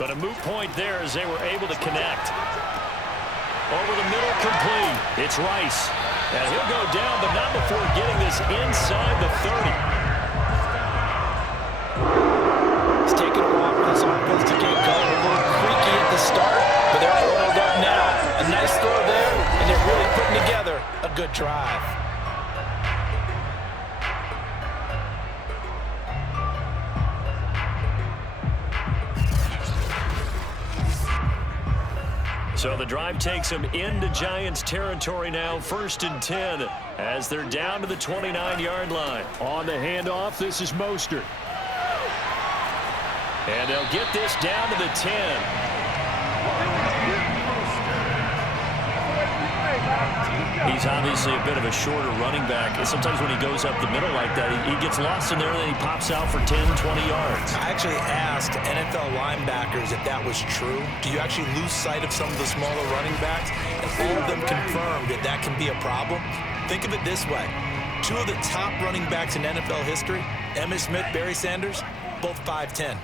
But a moot point there as they were able to connect. Over the middle, complete. It's Rice. And he'll go down, but not before getting this inside the 30. It's taken a while for this offense to get going. A little creaky at the start, but they're oiled up now. A nice throw there, and they're really putting together a good drive. So the drive takes them into Giants territory now, 1st and 10, as they're down to the 29-yard line. On the handoff, this is Mostert. And they'll get this down to the 10. He's obviously a bit of a shorter running back. Sometimes when he goes up the middle like that, he gets lost in there, and then he pops out for 10, 20 yards. I actually asked NFL linebackers if that was true. Do you actually lose sight of some of the smaller running backs? And all of them confirmed that that can be a problem. Think of it this way. 2 of the top running backs in NFL history, Emmitt Smith, Barry Sanders, both 5'10".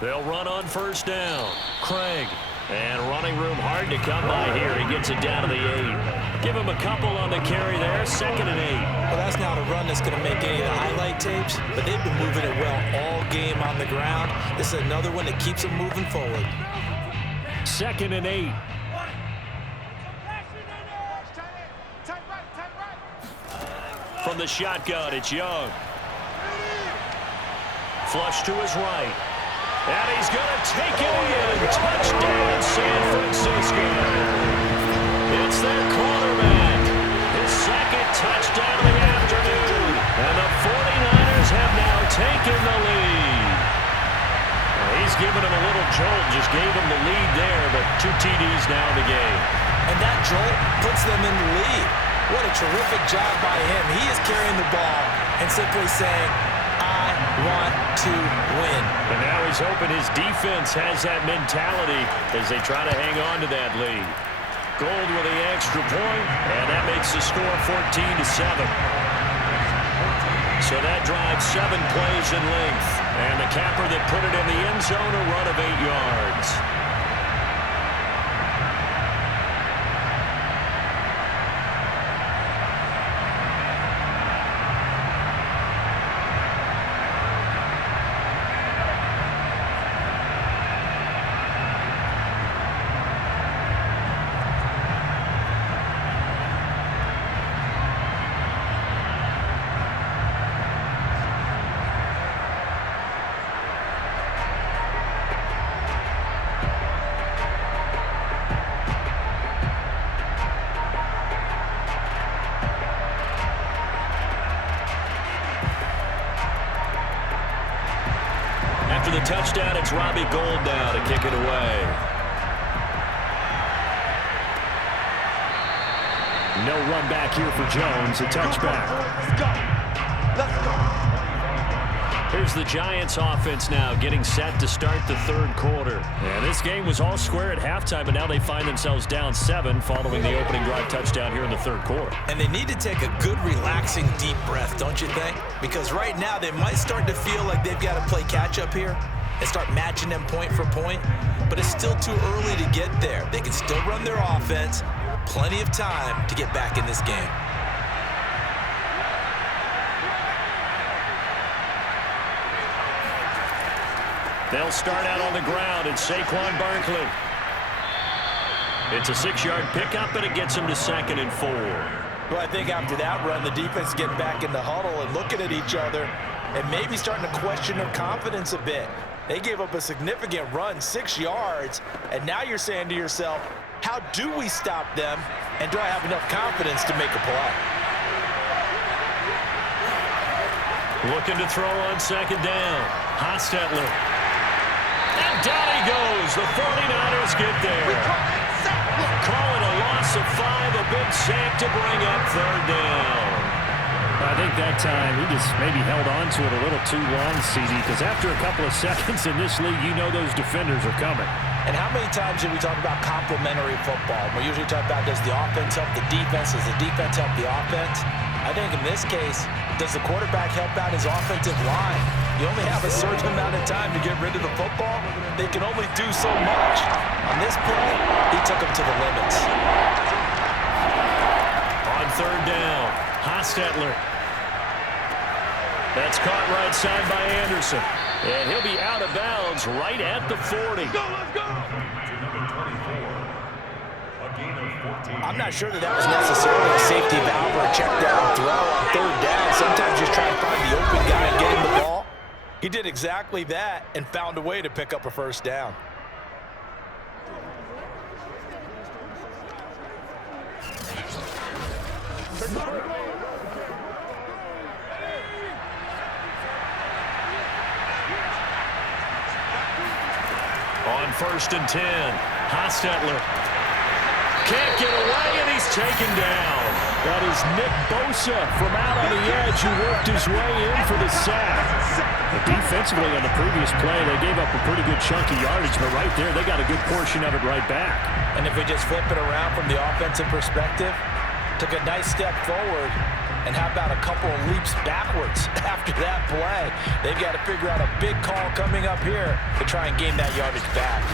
They'll run on 1st down. Craig. And running room hard to come by here. He gets it down to the 8. Give him a couple on the carry there. 2nd and 8. Well, that's not a run that's going to make any of the highlight tapes, but they've been moving it well all game on the ground. This is another one that keeps them moving forward. 2nd and 8. From the shotgun, it's Young. Flush to his right. And he's going to take it in. Touchdown, San Francisco. It's their quarterback. His 2nd touchdown of the afternoon. And the 49ers have now taken the lead. He's given him a little jolt. Just gave him the lead there, but 2 TDs now in the game. And that jolt puts them in the lead. What a terrific job by him. He is carrying the ball and simply saying, I want to win. And now he's hoping his defense has that mentality as they try to hang on to that lead. Gold with the extra point, and that makes the score 14-7. So that drives 7 plays in length. And the capper that put it in the end zone, a run of 8 yards. After the touchdown, it's Robbie Gould now to kick it away. No run back here for Jones. A touchback. Let's go. Here's the Giants offense now getting set to start the 3rd quarter. And this game was all square at halftime, but now they find themselves down 7 following the opening drive touchdown here in the 3rd quarter. And they need to take a good, relaxing, deep breath, don't you think? Because right now they might start to feel like they've got to play catch-up here and start matching them point for point. But it's still too early to get there. They can still run their offense. Plenty of time to get back in this game. They'll start out on the ground. It's Saquon Barkley. It's a 6-yard pickup, and it gets him to 2nd and 4. Well, I think after that run, the defense getting back in the huddle and looking at each other and maybe starting to question their confidence a bit. They gave up a significant run, 6 yards, and now you're saying to yourself, how do we stop them, and do I have enough confidence to make a play? Looking to throw on 2nd down. Hostetler. And down he goes. The 49ers get there. Call it a loss of 5, a big sack to bring up 3rd down. I think that time he just maybe held on to it a little too long, CD, because after a couple of seconds in this league, you know those defenders are coming. And how many times do we talk about complementary football? We usually talk about, does the offense help the defense? Does the defense help the offense? I I think in this case, does the quarterback help out his offensive line? You only have a certain amount of time to get rid of the football. They can only do so much. On this play, he took him to the limits. On third down, Hostetler. That's caught right side by Anderson. And he'll be out of bounds right at the 40. Let's go! I'm not sure that was necessarily a safety valve or a check down throw on third down. Sometimes just try and find the open guy and get him the ball. He did exactly that and found a way to pick up a first down. On first and 10, Hostetler. Can't get away, and he's taken down. That is Nick Bosa from out on the edge who worked his way in for the sack. But defensively on the previous play, they gave up a pretty good chunk of yardage, but right there, they got a good portion of it right back. And if we just flip it around from the offensive perspective, took a nice step forward, and how about a couple of leaps backwards after that play? They've got to figure out a big call coming up here to try and gain that yardage back.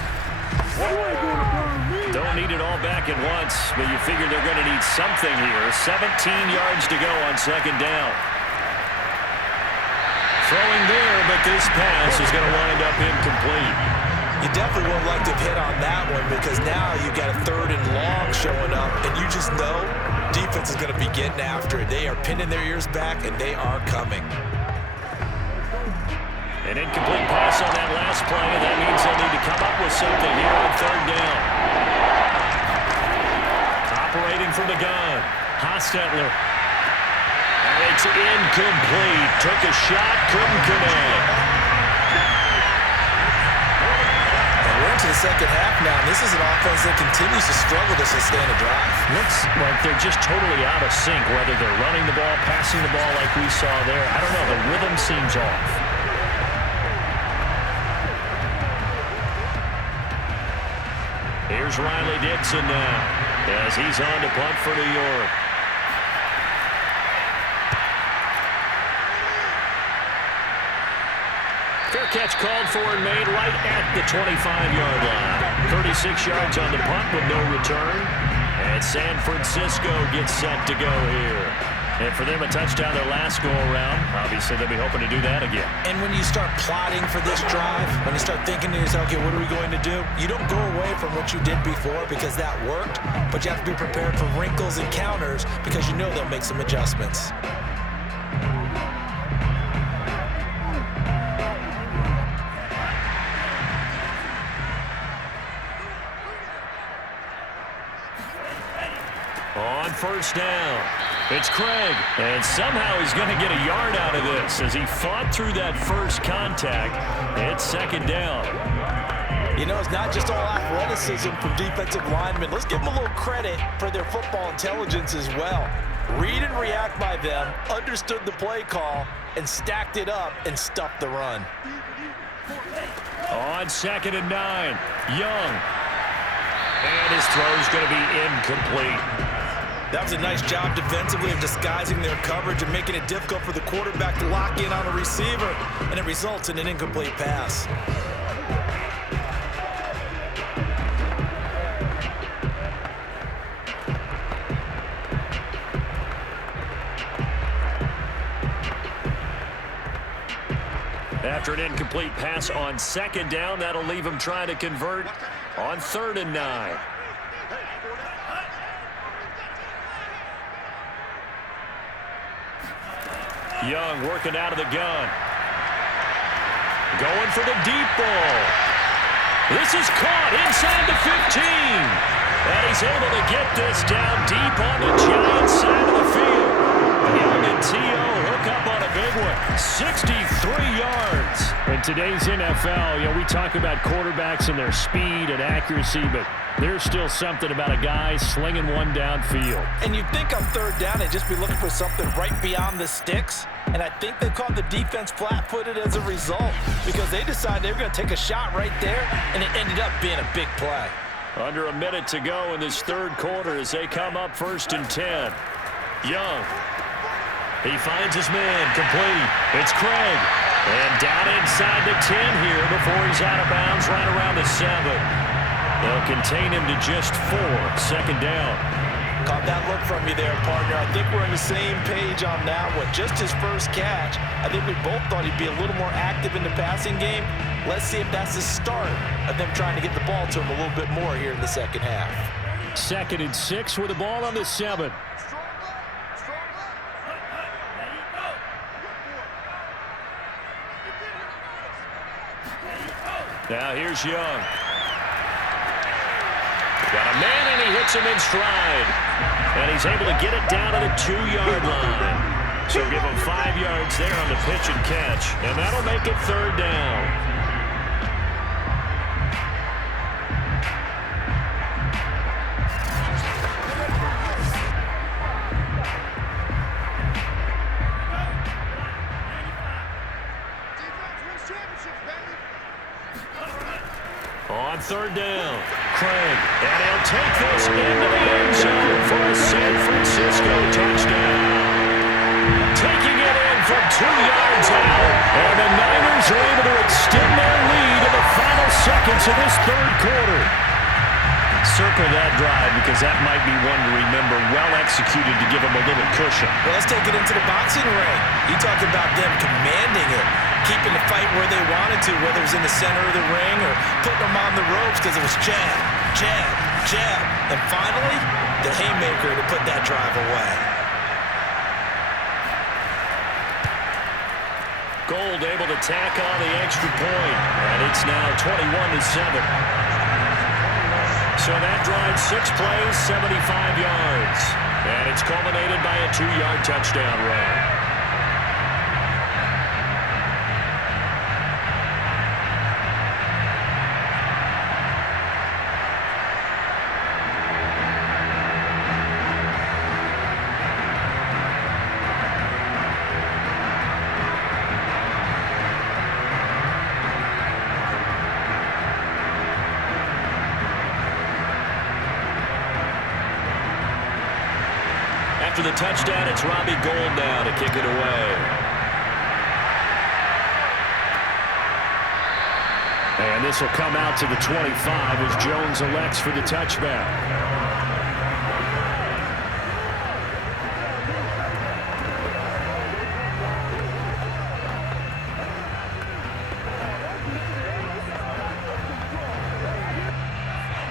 Don't need it all back at once, but you figure they're going to need something here. 17 yards to go on second down. Throwing there, but this pass is going to wind up incomplete. You definitely would like to have hit on that one because now you've got a third and long showing up, and you just know defense is going to be getting after it. They are pinning their ears back, and they are coming. An incomplete pass on that last play, and that means they'll need to come up with something here on third down. Operating from the gun, Hostetler. And it's incomplete. Took a shot, couldn't connect. And we're into the second half now, and this is an offense that continues to struggle to sustain a drive. Looks like they're just totally out of sync, whether they're running the ball, passing the ball like we saw there. I don't know, the rhythm seems off. Here's Riley Dixon now as he's on to punt for New York. Fair catch called for and made right at the 25-yard line. 36 yards on the punt with no return. And San Francisco gets set to go here. And for them, a touchdown their last go-around. Obviously, they'll be hoping to do that again. And when you start plotting for this drive, when you start thinking to yourself, okay, what are we going to do? You don't go away from what you did before because that worked, but you have to be prepared for wrinkles and counters because you know they'll make some adjustments. On first down, it's Craig, and somehow he's going to get a yard out of this as he fought through that first contact. It's second down. You know, it's not just all athleticism from defensive linemen. Let's give them a little credit for their football intelligence as well. Read and react by them, understood the play call, and stacked it up and stuffed the run. On second and 9, Young. And his throw's going to be incomplete. That was a nice job defensively of disguising their coverage and making it difficult for the quarterback to lock in on a receiver, and it results in an incomplete pass. After an incomplete pass on second down, that'll leave him trying to convert on third and 9. Young working out of the gun. Going for the deep ball. This is caught inside the 15. And he's able to get this down deep on the Giants side of the field. Young and T.O. hook up on a big one. 63 yards. In today's NFL, we talk about quarterbacks and their speed and accuracy, but there's still something about a guy slinging one downfield. And you'd think on third down they'd just be looking for something right beyond the sticks. And I think they caught the defense flat-footed as a result because they decided they were going to take a shot right there, and it ended up being a big play. Under a minute to go in this third quarter as they come up first and 10. Young. He finds his man, complete. It's Craig. And down inside the 10 here before he's out of bounds, right around the 7. They'll contain him to just 4. Second down. Caught that look from you there, partner. I think we're on the same page on that one. Just his first catch, I think we both thought he'd be a little more active in the passing game. Let's see if that's the start of them trying to get the ball to him a little bit more here in the second half. 2nd and 6 with the ball on the 7. Now here's Young. Got a man, and he hits him in stride. And he's able to get it down to the 2-yard line. So give him 5 yards there on the pitch and catch. And that'll make it 3rd down. On 3rd down, Craig, and he'll take this into the end zone for a San Francisco touchdown. Taking it in from 2 yards out, and the Niners are able to extend their lead in the final seconds of this 3rd quarter. Circle that drive because that might be one to remember. Well executed to give them a little cushion. Well, let's take it into the boxing ring. You talked about them commanding it, keeping the fight where they wanted to, whether it was in the center of the ring or putting them on the ropes because it was jab, jab, jab. And finally, the haymaker to put that drive away. Gold able to tack on the extra point, and it's now 21-7. So that drive, 6 plays, 75 yards. And it's culminated by a 2-yard touchdown run. After the touchdown, it's Robbie Gould now to kick it away. And this will come out to the 25 as Jones elects for the touchback.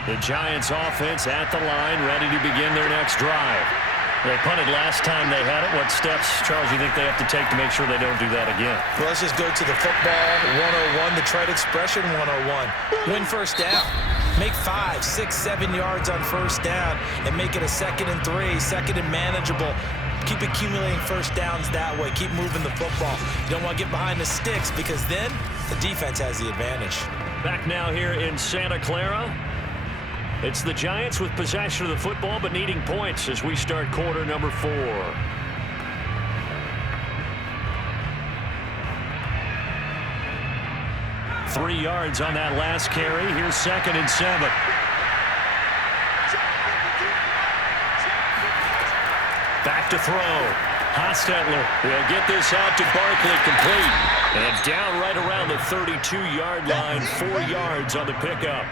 The Giants offense at the line, ready to begin their next drive. They punted last time they had it. What steps, Charles, you think they have to take to make sure they don't do that again? Well, let's just go to the football 101, the trite expression 101. Win first down. Make 5, 6, 7 yards on first down and make it a 2nd and 3, 2nd and manageable. Keep accumulating first downs that way. Keep moving the football. You don't want to get behind the sticks because then the defense has the advantage. Back now here in Santa Clara. It's the Giants with possession of the football but needing points as we start quarter number 4. Three yards on that last carry. Here's 2nd and 7. Back to throw. Hostetler will get this out to Barkley, complete. And down right around the 32-yard line, 4 yards on the pickup.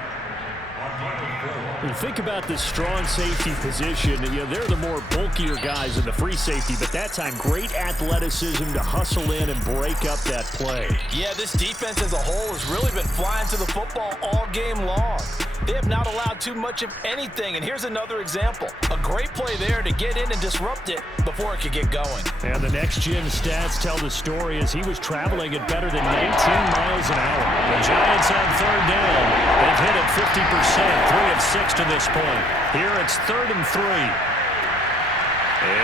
When you think about this strong safety position, they're the more bulkier guys in the free safety, but that time great athleticism to hustle in and break up that play. Yeah, this defense as a whole has really been flying to the football all game long. They have not allowed too much of anything, and here's another example. A great play there to get in and disrupt it before it could get going. And the next-gen stats tell the story as he was traveling at better than 19 miles an hour. The Giants on 3rd down. They've hit it 50%, 3 of 6 to this point. Here it's 3rd and 3.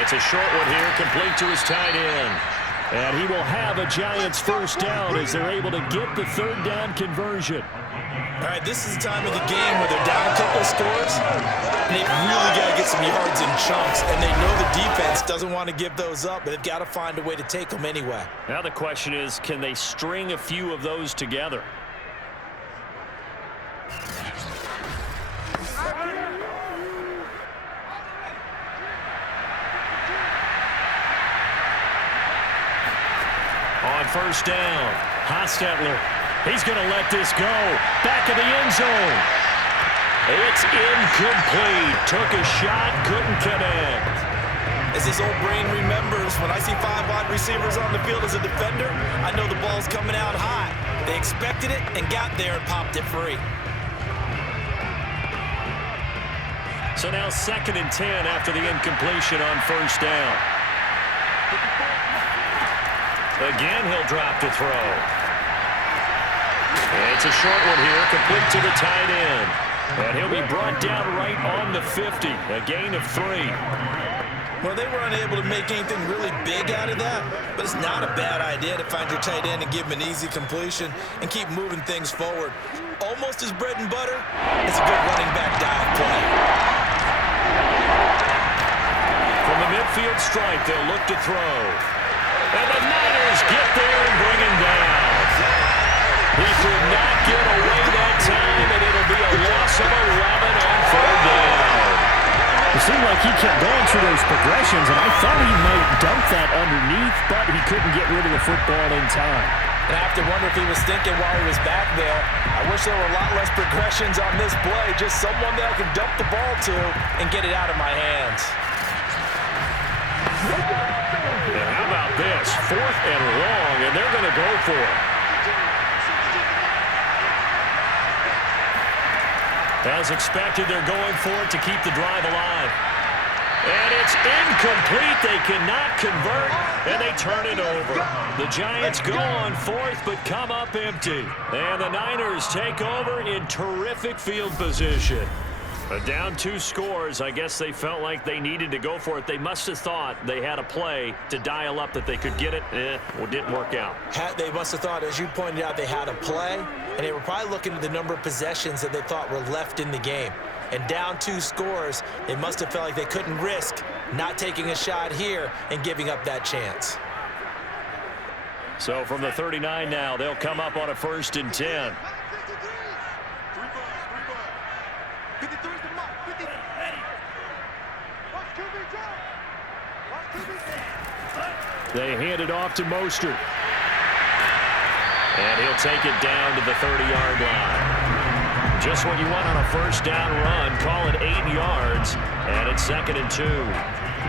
It's a short one here, complete to his tight end. And he will have a Giants first down as they're able to get the 3rd down conversion. All right, this is the time of the game where they're down a couple of scores, and they've really got to get some yards in chunks, and they know the defense doesn't want to give those up, but they've got to find a way to take them anyway. Now the question is, can they string a few of those together? first down. Hostetler, he's going to let this go. Back of the end zone. It's incomplete. Took a shot, couldn't connect. As his old brain remembers, when I see 5 wide receivers on the field as a defender, I know the ball's coming out high. They expected it and got there and popped it free. So now 2nd and 10 after the incompletion on first down. Again, he'll drop to throw. It's a short one here, complete to the tight end. And he'll be brought down right on the 50, a gain of 3. Well, they were unable to make anything really big out of that, but it's not a bad idea to find your tight end and give him an easy completion and keep moving things forward. Almost his bread and butter. It's a good running back dive play. From the midfield stripe, they'll look to throw. And the Niners get there and bring him down. He could not get away that time, and it'll be a loss of 11 on 3rd down. It seemed like he kept going through those progressions, and I thought he might dump that underneath, but he couldn't get rid of the football in time. And I have to wonder if he was thinking while he was back there, I wish there were a lot less progressions on this play, just someone that I can dump the ball to and get it out of my hands. And how about this? 4th and long, and they're going to go for it. As expected, they're going for it to keep the drive alive. And it's incomplete. They cannot convert, and they turn it over. The Giants go on 4th, but come up empty. And the Niners take over in terrific field position. But down 2 scores, I guess they felt like they needed to go for it. They must have thought they had a play to dial up that they could get it. Well, it didn't work out. They must have thought, as you pointed out, they had a play, and they were probably looking at the number of possessions that they thought were left in the game. And down 2 scores, they must have felt like they couldn't risk not taking a shot here and giving up that chance. So from the 39 now, they'll come up on a 1st and 10. They hand it off to Mostert. And he'll take it down to the 30-yard line. Just what you want on a 1st down run. Call it 8 yards. And it's 2nd and 2.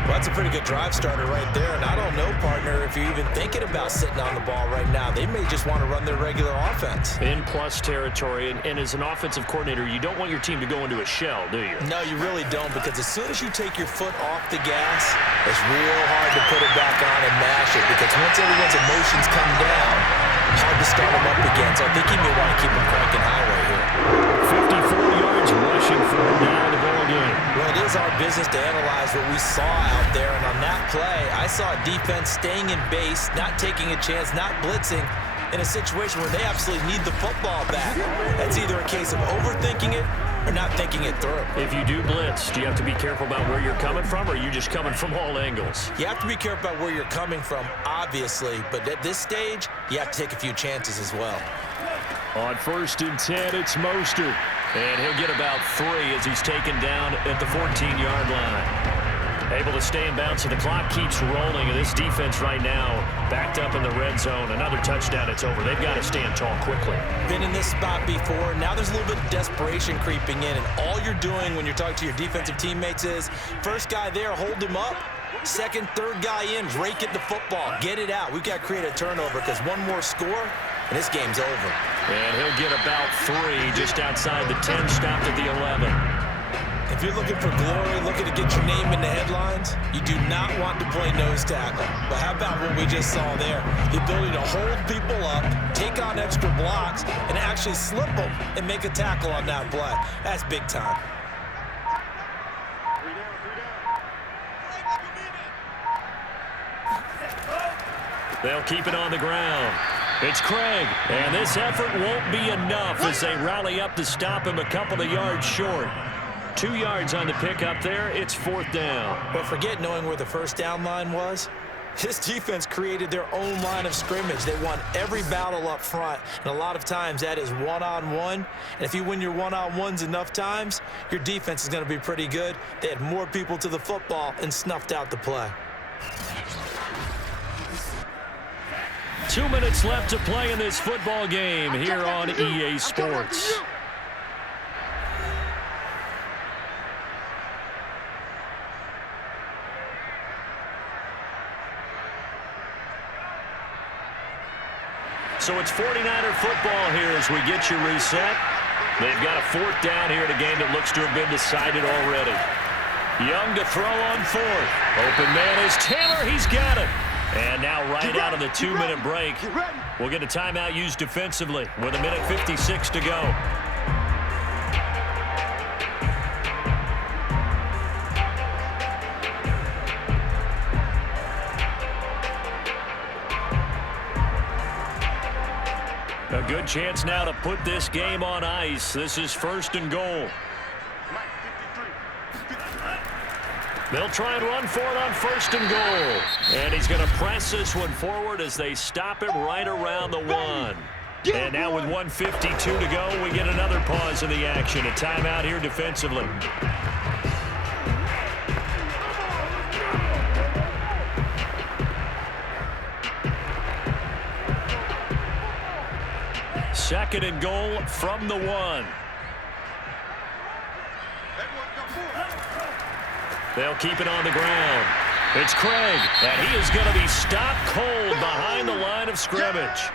Well, that's a pretty good drive starter right there. And I don't know, partner, if you're even thinking about sitting on the ball right now. They may just want to run their regular offense. In plus territory. And as an offensive coordinator, you don't want your team to go into a shell, do you? No, you really don't, because as soon as you take your foot off the gas, it's real hard to put it back on and mash it, because once everyone's emotions come down, hard to start them up again. So I think you may want to keep them cranking high right here. 54 yards rushing for him now in the ball game. Well, it is our business to analyze what we saw out there, and on that play, I saw a defense staying in base, not taking a chance, not blitzing, in a situation where they absolutely need the football back. That's either a case of overthinking it or not thinking it through. If you do blitz, do you have to be careful about where you're coming from, or are you just coming from all angles? You have to be careful about where you're coming from, obviously, but at this stage, you have to take a few chances as well. On 1st and 10, it's Mostert. And he'll get about 3 as he's taken down at the 14-yard line. Able to stay in bounds, so the clock keeps rolling. And this defense right now backed up in the red zone. Another touchdown, it's over. They've got to stand tall quickly. Been in this spot before. Now there's a little bit of desperation creeping in. And all you're doing when you're talking to your defensive teammates is, first guy there, hold him up. Second, third guy in, rake at the football. Get it out. We've got to create a turnover, because one more score, and this game's over. And he'll get about 3 just outside the 10, stopped at the 11. If you're looking for glory, looking to get your name in the headlines, you do not want to play nose tackle. But how about what we just saw there? The ability to hold people up, take on extra blocks, and actually slip them and make a tackle on that play. That's big time. They'll keep it on the ground. It's Craig, and this effort won't be enough as they rally up to stop him a couple of yards short. 2 yards on the pickup there. It's 4th down. But forget knowing where the first down line was. This defense created their own line of scrimmage. They won every battle up front, and a lot of times that is one-on-one. And if you win your one-on-ones enough times, your defense is going to be pretty good. They had more people to the football and snuffed out the play. 2 minutes left to play in this football game here on EA Sports. So it's 49er football here as we get you reset. They've got a 4th down here in a game that looks to have been decided already. Young to throw on 4th. Open man is Taylor. He's got it. And now right out of the 2-minute break, we'll get a timeout used defensively with 1:56 to go. A good chance now to put this game on ice. This is 1st and goal. They'll try and run for it on 1st and goal. And he's going to press this one forward as they stop him right around the 1. And now with 1:52 to go, we get another pause in the action. A timeout here defensively. Second and goal from the 1. They'll keep it on the ground. It's Craig, and he is going to be stopped cold behind the line of scrimmage.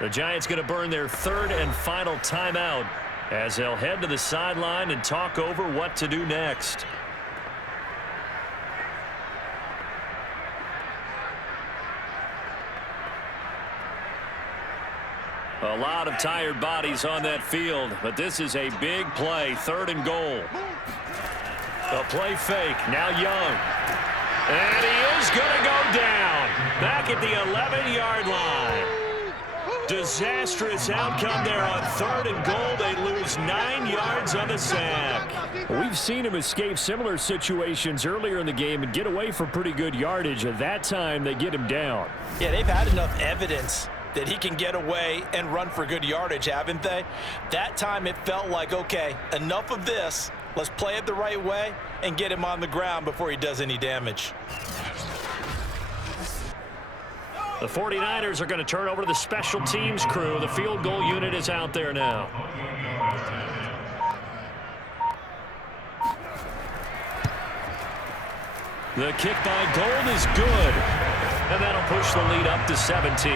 The Giants going to burn their 3rd and final timeout as they'll head to the sideline and talk over what to do next. A lot of tired bodies on that field, but this is a big play, 3rd and goal. A play fake, now Young. And he is going to go down, back at the 11-yard line. Disastrous outcome there on 3rd and goal. They lose 9 yards on the sack. We've seen him escape similar situations earlier in the game and get away for pretty good yardage. At that time, they get him down. Yeah, they've had enough evidence that he can get away and run for good yardage, haven't they? That time it felt like, okay, enough of this. Let's play it the right way and get him on the ground before he does any damage. The 49ers are going to turn over to the special teams crew. The field goal unit is out there now. The kick by Gold is good. And that'll push the lead up to 17.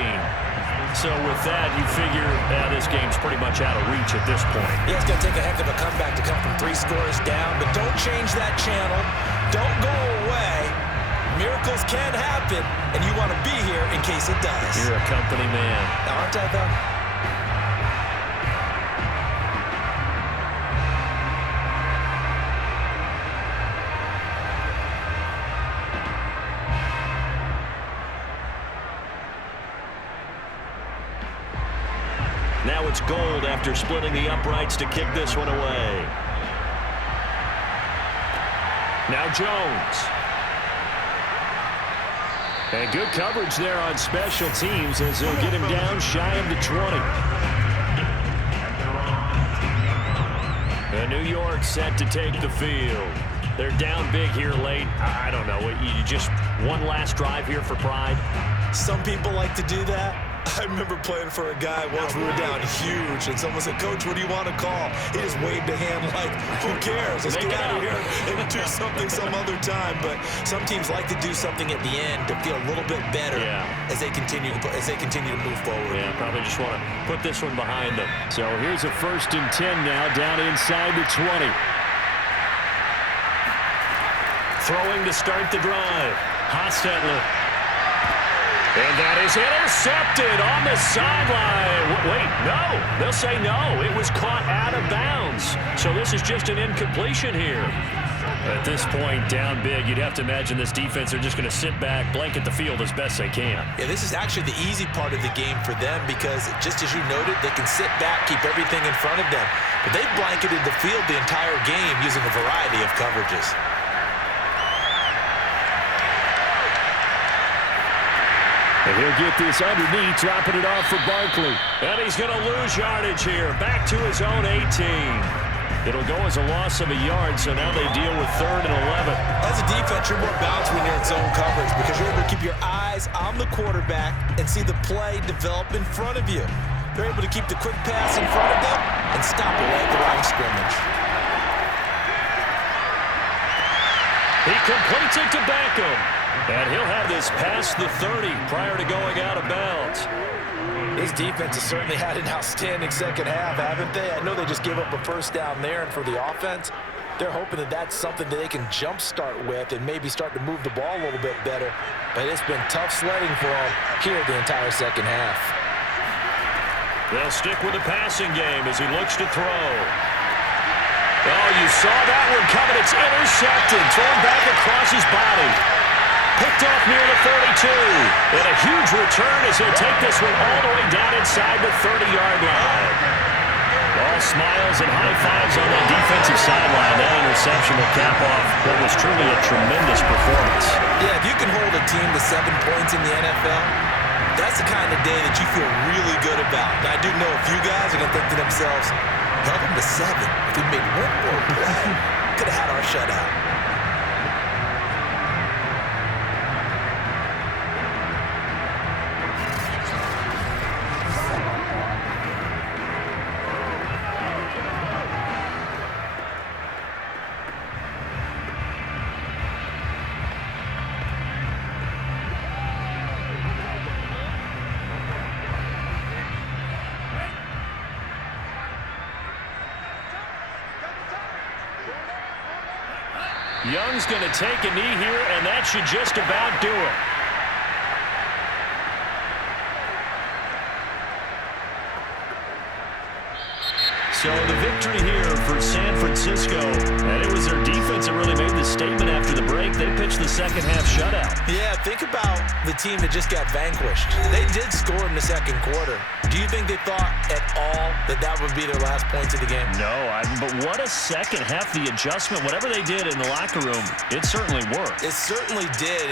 So with that, you figure this game's pretty much out of reach at this point. Yeah, it's going to take a heck of a comeback to come from 3 scores down, but don't change that channel. Don't go away. Miracles can happen, and you want to be here in case it does. You're a company man. Aren't I, though? Now it's Gold after splitting the uprights to kick this one away. Now Jones. And good coverage there on special teams as they'll get him down shy of the 20. And New York set to take the field. They're down big here late. I don't know. You just one last drive here for pride? Some people like to do that. I remember playing for a guy once. We were down huge, and someone said, "Coach, what do you want to call?" He just waved a hand like, "Who cares? Let's get out of here and do something some other time." But some teams like to do something at the end to feel a little bit better as they continue to move forward. Yeah, probably just want to put this one behind them. So here's a 1st and 10 now, down inside the 20. Throwing to start the drive. Hostetler. And that is intercepted on the sideline. Wait, no. They'll say no. It was caught out of bounds. So this is just an incompletion here. At this point, down big, you'd have to imagine this defense are just going to sit back, blanket the field as best they can. Yeah, this is actually the easy part of the game for them because, just as you noted, they can sit back, keep everything in front of them. But they've blanketed the field the entire game using a variety of coverages. And he'll get this underneath, dropping it off for Barkley. And he's going to lose yardage here. Back to his own 18. It'll go as a loss of a yard, so now they deal with 3rd and 11. As a defense, you're more balanced when you're in zone coverage because you're able to keep your eyes on the quarterback and see the play develop in front of you. They're able to keep the quick pass in front of them and stop it right at the line of scrimmage. He completes it to Beckham, and he'll have this past the 30 prior to going out of bounds. This defense has certainly had an outstanding second half, haven't they? I know they just gave up a first down there, and for the offense, they're hoping that that's something that they can jumpstart with and maybe start to move the ball a little bit better. But it's been tough sledding for them here the entire second half. They'll stick with the passing game as he looks to throw. Oh, you saw that one coming. It's intercepted, thrown back across his body. Picked off near the 32. And a huge return as he'll take this one all the way down inside the 30-yard line. All smiles and high fives on that defensive sideline. That interception will cap off what was truly a tremendous performance. Yeah, if you can hold a team to 7 points in the NFL, that's the kind of day that you feel really good about. Now, I do know a few guys are going to think to themselves, held them to 7. If we made one more play, could have had our shutout. Young's going to take a knee here, and that should just about do it. So the victory here for San Francisco, and it was their defense that really made the statement after the break. They pitched the second half shutout. Yeah, think about the team that just got vanquished. They did score in the second quarter. Do you think they thought at all that that would be their last points of the game? No, but what a second half. The adjustment, whatever they did in the locker room, it certainly worked. It certainly did.